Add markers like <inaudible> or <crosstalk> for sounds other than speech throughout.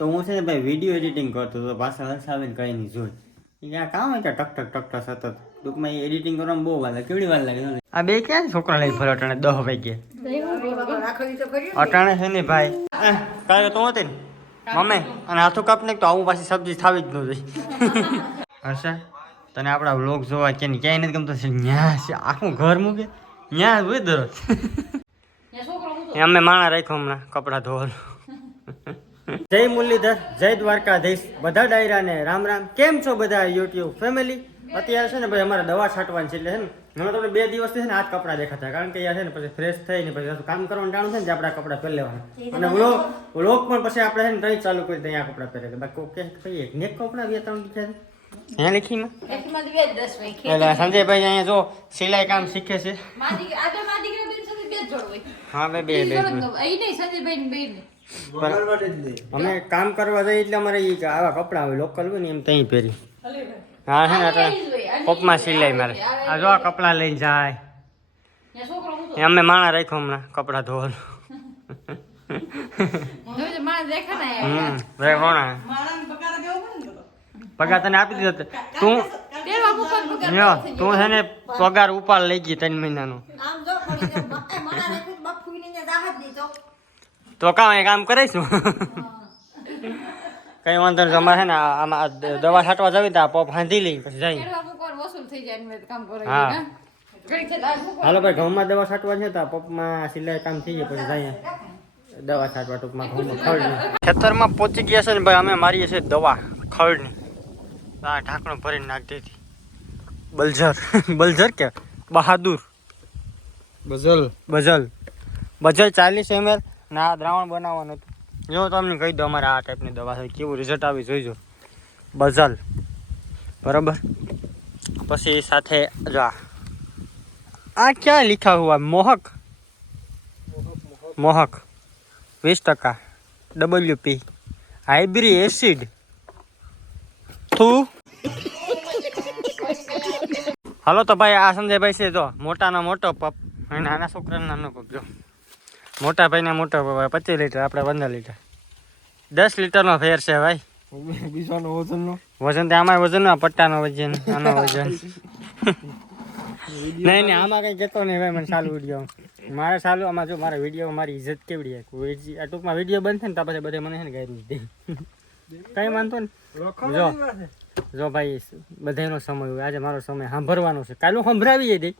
તો હું છે ને ભાઈ વીડિયો એડિટિંગ કરતો હતો પાછા હસાવીને કઈ નહીં જોઈ આ કામ હોય ટક ટક ટક ટક સતત. ટૂંકમાં એ એડિટિંગ કરવામાં બહુ વાર લાગે કેવડી વાર લાગે ને. આ બે ક્યાં છોકરા લઈ ફરે અટાણે? દહ વાગે અટાણે છે ને ભાઈ. કાલે તો હતી ને? મમ્મી અને હાથું કાપ ને તો આવું પાછી સબ્જી થાવી જ ન જોઈ હર્ષા તને આપણા વ્લોગ જોવા કે ક્યાંય નથી ગમતો. છે ન્યા છે આખું ઘર મૂકે. ન્યા હોય દરરોજ. એ અમે માણા રાખ્યો હમણાં કપડાં ધોવાનું. જય મુરલીધર જય દ્વારકાધીશ. બધા ડાયરાને રામ રામ. કેમ છો બધા યુટ્યુબ ફેમિલી? અત્યારે છે ને ભાઈ અમારે દવા છાંટવાની છે એટલે છે ને હમણાં તમને બે દિવસથી છે ને આ જ કપડાં દેખાતા. કારણ કે યાર છે ને પછી ફ્રેશ થઈને પછી કામ કરવાનું ટાણું છે ને આપણા કપડાં પહેરી લેવાના. અને વ્લોગ વ્લોગ પણ પછી આપણે છે ને તઈ ચાલુ કરી આ કપડાં પહેરે. બાકી ઓકે ભાઈ એક નેક કપડાં બે ત્રણ દીધા અહીંયા લખીમાં એટલે સંજયભાઈ અહીંયા જો સિલાઈ કામ શીખે છે. હા બે બે બે અમે કામ કરવા જઈએ એટલે અમારે એ આવા કપડાં હોય લોકલ હોય ને એમ ત્યાં પહેરી. હા છે ને એટલે પગમાં સિલાઈ મારે. આ જો આ કપડાં લઈને જાય. એ અમે માણા રાખ્યો હમણાં કપડાં ધોવાનું. પગાર તને આપી દીધો. તું તું છે ને પગાર ઉપાડ લઈ ગઈ ત્રણ મહિનાનો. તો કામ એ કામ કરીશું કઈ વાંધો નહીં અમારે છે ને આમાં દવા છાંટવા જવી તો આ પપ હાંધી લઈ પછી જાય હા. હાલો ભાઈ ઘઉંમાં દવા છાંટવા છે તો પપમાં સિલાઈ કામ થઈ જાય પછી જઈએ. દવા છાંટવા ટૂંકમાં ઘઉંમાં ખડ ખેતરમાં પહોંચી ગયા છે ને ભાઈ અમે મારીએ છીએ દવા ખડની આ ઢાંકણું ભરીને નાખી દીધી બલઝર. <laughs> બલઝર કે? બહાદુર. બઝલ બઝલ બઝલ ચાલીસ એમએલ ના દ્રાવણ બનાવવાનું હતું. જો તમને કહી દો અમારે આ ટાઈપની દવા થાય કેવું રિઝલ્ટ આવી જોઈજો. બઝલ. બરાબર? પછી સાથે, જો આ. ક્યાં લીખા હોવા મોહક? મોહક. વીસ ટકા. WP હાઇબ્રી acid થુ. હાલો તો ભાઈ, આ સંજયભાઈ છે, જો. મોટાનો મોટો પપ. અને નાના છોકરાનો નાનો પપ, જો. મોટા ભાઈના મોટો પચીસ લીટર આપણે પંદર લીટર. દસ લીટરનો ફેર છે ભાઈ. બીજાનો વજનનો? વજન તો આમાં વજન ના પટ્ટાનો વજન આનો વજન. નહીં નહીં આમાં કઈ જતો નહીં ભાઈ મને સારું વીડિયો. મારે સારું આમાં જો મારા વીડિયો મારી ઇજ્જત કેવડી આ ટૂંકમાં વીડિયો બંધ થાય ને તો પછી બધે મને છે ને ગાઈ દે. કઈ વાંધો ને જો. જો ભાઈ બધાનો સમય હોય. આજે મારો સમય સાંભળવાનો છે. કાલે સંભળાવી દે.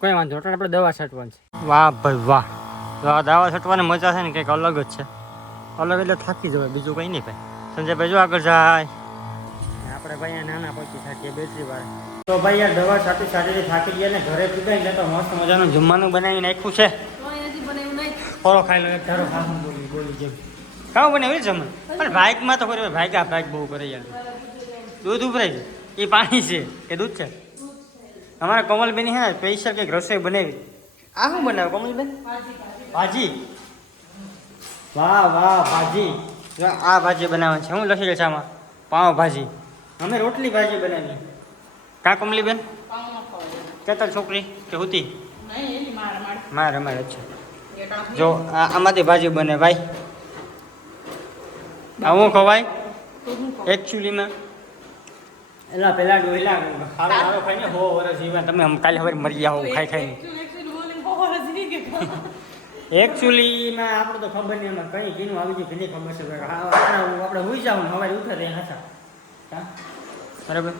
કોઈ વાંધો નહીં આપણે દવા છાંટવાની છે. વાહ ભાઈ વાહ. તો આ દાવા છાંટવાની મજા છે ને કંઈક અલગ જ છે. અલગ એટલે થાકી જવાય બીજું કંઈ નહીં ભાઈ. સંજયભાઈ જો આગળ જાય. આપણે ભાઈ નાના પછી થાકીએ બેટરી વાળા. તો ભાઈ યાર દવા છાંટી છાંટીને થાકી ગયા ને ઘરે પીગાઈ એટલે તો મસ્ત મજાનું જમવાનું બનાવી નાખ્યું છે. ખોરો ખાઈ લો ધારો ખાવાનું બોલી બોલી જેમ. કામ બનાવ્યું જમણ પણ બાઇકમાં તો ખરી ભાઈ આ બાઇક બહુ કરે યાર. દૂધ ઉભરાય છે એ પાણી છે એ દૂધ છે. અમારા કમલબેન હે ને સ્પેશિયલ કંઈક રસોઈ બનાવી. આ શું બનાવે કોમલબેન? ભાજી? વાહ વાહ ભાજી. આ ભાજી બનાવવાની છે. હું લખી છે આમાં. પાવ ભાજી. અમે રોટલી ભાજી બનાવી કા કમલીબેન કેતા છોકરી કે હુતી? મારે મારે છે. જો આ આમાંથી ભાજી બને ભાઈ. આ હું ખવાય? એકચ્યુઅલીમાં એલા પેલા ડોયલા સારો સારો ખાઈને હો વરસ જીવા તમે કાલે હવે મરી જાઓ ખાઈ ખાઈને. એકચ્યુઅલીમાં આપણે તો ખબર નહીં એમાં કઈ કીનું આવી ગયું ઘણી ખબર છે કે આપણે હોઈ જાવ ને સવારે ઉઠે તે હાચા હા? બરાબર?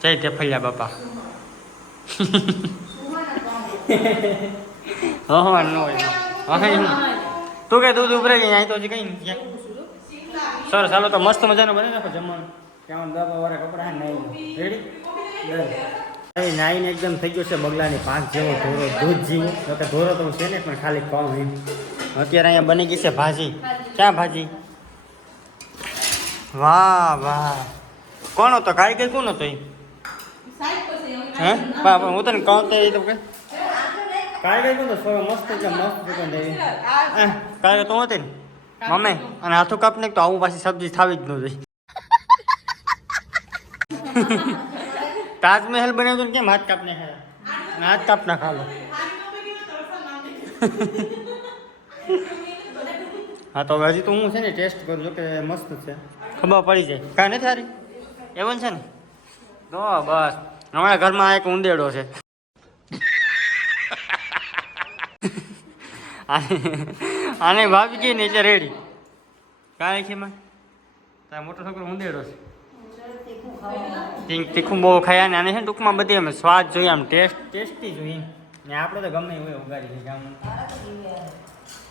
જય તેફલિયા બાપા. <laughs> હા નો. તું કે દૂધ ઉભરે ગઈ અહીં તો હજી કઈ સર ચાલો તો મસ્ત મજાનું બને ને જમવાનું. કેવાનું દવા વાળા કપડા નહીં રેડી ડન નાઈને એકદમ થઈ ગયો છે બગલાની પાંચ જેવો ધોરો દૂધ જેવો તો કે ધોરો તો છે ને પણ ખાલી કહું એમ. અત્યારે અહીંયા બની ગઈ છે ભાજી. ક્યાં ભાજી? વાહ વાહ. કોણ હતો? કારીગર કોણ હતો એ? હે? પા, હું તને કહું તો એ તો કે. કારીગર કોણ હતો મસ્ત છે મસ્ત દુકાન કારીગર તો હતી ને? મમ્મી અને હાથું કાપ ને તો આવું પાછી સબ્જી થાવી જ ન તાજમહેલ બનાવ્યો તો કેમ હાથ કાપને ખાય? હાથ કાપ ના ખાલો હા, તો હજી તો હું છે ને ટેસ્ટ કરું છું કે મસ્ત છે. ખબર પડી જાય. કાંઈ નથી સારી એવું છે ને? તો બસ. અમારા ઘરમાં એક ઉંદેડો છે. આને ભાભી ગઈ ને એટલે રેડી. કાંઈ છે એમાં? તારો મોટો છોકરો ઉંદેડો છે. તીખ- તીખું બહુ ખાયા ને આને છે ટૂંકમાં બધી અમે સ્વાદ જોઈએ આમ ટેસ્ટ ટેસ્ટી જોઈએ ને આપણે તો ગમે એવું હોય ઉગાડી લઈએ આમ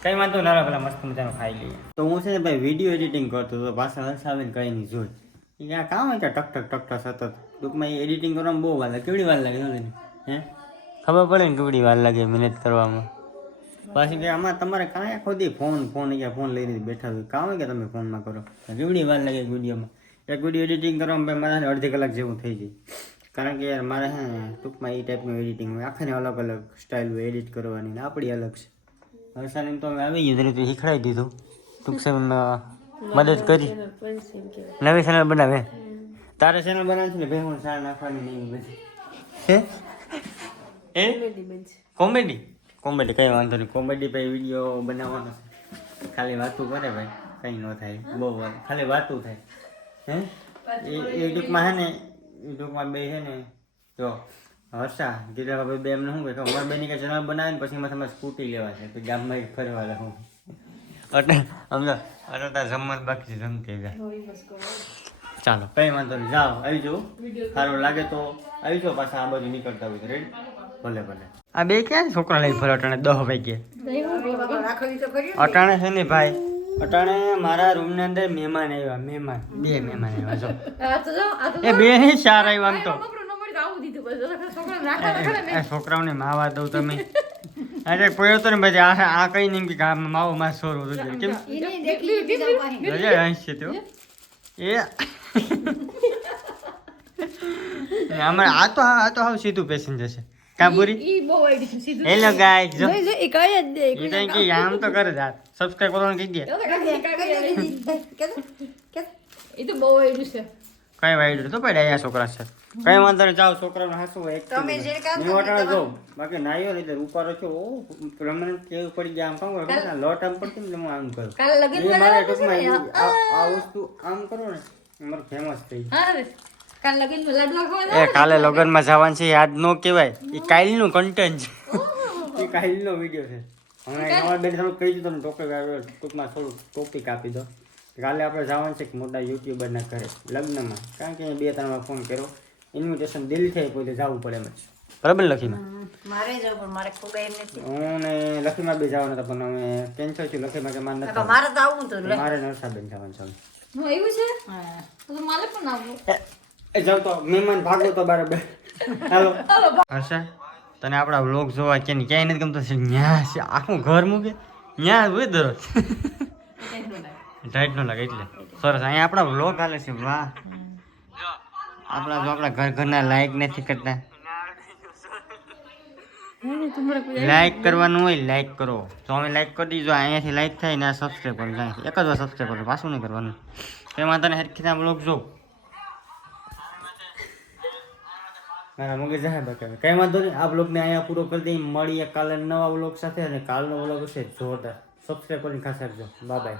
કઈ વાંધો ના પેલા મસ્ત મજાનું ખાઈ લઈએ. તો હું છે ને ભાઈ વીડિયો એડિટિંગ કરતો હતો પાછા હસાવીને કઈ નહીં જોઈ ત્યાં કામ હોય ટક ટક ટક ટક સતત. ટૂંકમાં એડિટિંગ કરવામાં બહુ વાર લાગે. કેવડી વાર લાગે હે? ખબર પડે ને કેવડી વાર લાગે મહેનત કરવામાં. પાછી કે આમાં તમારે કાંઈ ખોદી ફોન ફોન અહીંયા ફોન લઈને બેઠા હોય. કામ હોય કે તમે ફોનમાં કરો? કેવડી વાર લાગે વિડીયોમાં એક વીડિયો એડિટિંગ કરવામાં મારે અડધી કલાક જેવું થઈ જાય કારણ કે યાર મારે હે ને ટૂંકમાં એ ટાઈપનું એડિટિંગ હોય. આખાને અલગ અલગ સ્ટાઇલ હોય એડિટ કરવાની ને આપણી અલગ છે. હર્ષાને તો અમે આવી ગયું તરીકે શીખડાવી દીધું. ટૂંક સમયમાં મદદ કરી. નવી ચેનલ બનાવે. તારે ચેનલ બનાવે છે ને ભાઈ હું સારા નાખવાની નહીં બધી. કોમેડી કોમેડી કઈ વાંધો નહીં. કોમેડી ભાઈ વીડિયો બનાવવાનો ખાલી વાતું કરે ભાઈ. કઈ ન થાય. બહુ ખાલી વાતું થાય. હે? એ એ ટૂંકમાં હે ને એ ટૂંકમાં બે છે ને જો હર્ષા ગીરા ભાઈ બે એમને શું કહે કે અમારે બેની કે ચેનલ બનાવે ને પછી એમાં તમારે સ્કૂટી લેવા છે તો ગામમાં એક ફરવા લાવું એટલે સમજો અરે તાર જમવાનું બાકી છે જમતી જાય ચાલો. કઈ વાંધો નહીં જાઓ આવી જાઓ. સારું લાગે તો આવી જાઓ પાછા આ બાજુ નીકળતા હોય રેડી ભલે ભલે. આ બે ક્યાં છોકરા લઈ ફરે અટાણે દહ વાગ્યે. અટાણે છે ને ભાઈ? અટાણે મારા રૂમની અંદર મહેમાન આવ્યા મહેમાન બે મહેમાન આવ્યા જો. એ બે નહીં ચાર આવ્યા આમ તો. એ છોકરાઓને માવા દઉં તમે. અરે કોઈ તો ને પછી આ આ કઈ નહીં કે માવો માં સોર કેમ? રજા છે તો <laughs> એ અમારે આ તો આ તો હાવ સીધું પેસેન્જર છે. કા સીધું હેલો ગાઈસ જો. એ તો કે આમ તો કરે જ સબસ્ક્રાઇબ કરવાનું કહી દે. એ તો બહુ આઈડી છે. કઈ વાઈડ તો પડ્યા આ છોકરા છે. કઈ વાંધો નહીં જાઓ છોકરાને હાસુ હોય એક તમે જે કામ જોઉં. બાકી નાયો ને એટલે ઉપાડો છો ઓ પ્રમાણે કેવું પડી ગયા આમ કામ કરો લોટ આમ પડતી ને હું આમ કરું. કાલે લગન મારે ટૂંકમાં આ આ વસ્તુ આમ કરો ને મારું ફેમસ થઈ હા રે કાલે લગનમાં એ કાલે લગનમાં જવાનું છે યાદ ન કહેવાય. એ કાલનું કન્ટેન્ટ છે. એ કાલનો વીડિયો છે. હમણાં નવા બેન થોડું કહી દીધું ટોપિક આવ્યો ટૂંકમાં થોડું ટોપિક આપી દો. કાલે આપણે જવાનું છે કે મોટા યુટ્યુબરના ઘરે લગ્નમાં. કારણ કે બે ત્રણ વાર ફોન કર્યો. ઇન્વિટેશન દિલ થઈ પોતે જવું પડે એમ જ. બરાબર લખીમાં? મારે જવું પણ મારે એમ નથી. હું ને લખીમાં બી જવાનું હતા પણ અમે કેન્સલ થયું. લખીમાં કે મારે નથી મારે તો આવું મારે નરસાબેન જવાનું છે. હું એવું છે? તો મારે પણ આવું એ- જાવ મહેમાન ભાગો તો બરાબર હાલો. હર્ષા, તને આપણા વ્લોગ જોવા કે ક્યાંય નથી ગમતો? છે ન્યા છે આખું ઘર મૂકે? ન્યા હોય દરરોજ. ટાઈટ ન લાગે એટલે. સરસ, અહીંયા આપણા વ્લોગ હાલે છે, વાહ. આપણા જો આપણા ઘર ઘરના લાઈક નથી કરતા. લાઈક કરવાનું હોય લાઈક કરો. તો અમે લાઈક કરી દીધો અહીંયાથી લાઈક થાય ને સબસ્ક્રાઈબ કરો એક જ વાર સબસ્ક્રાઈબ કરો પાછું નહીં કરવાનું. તેમાં તને હેરખી બ્લોગ જો. મારા મગજ જાય બાકી કઈ વાંધો નહીં, આ બ્લોગને અહીંયા પૂરો કરી દઈએ. મળીએ કાલે નવા બ્લોગ સાથે અને કાલનો બ્લોગ હશે જોરદાર. સબસ્ક્રાઈબ કરીને ખાસ રાખજો બાય બાય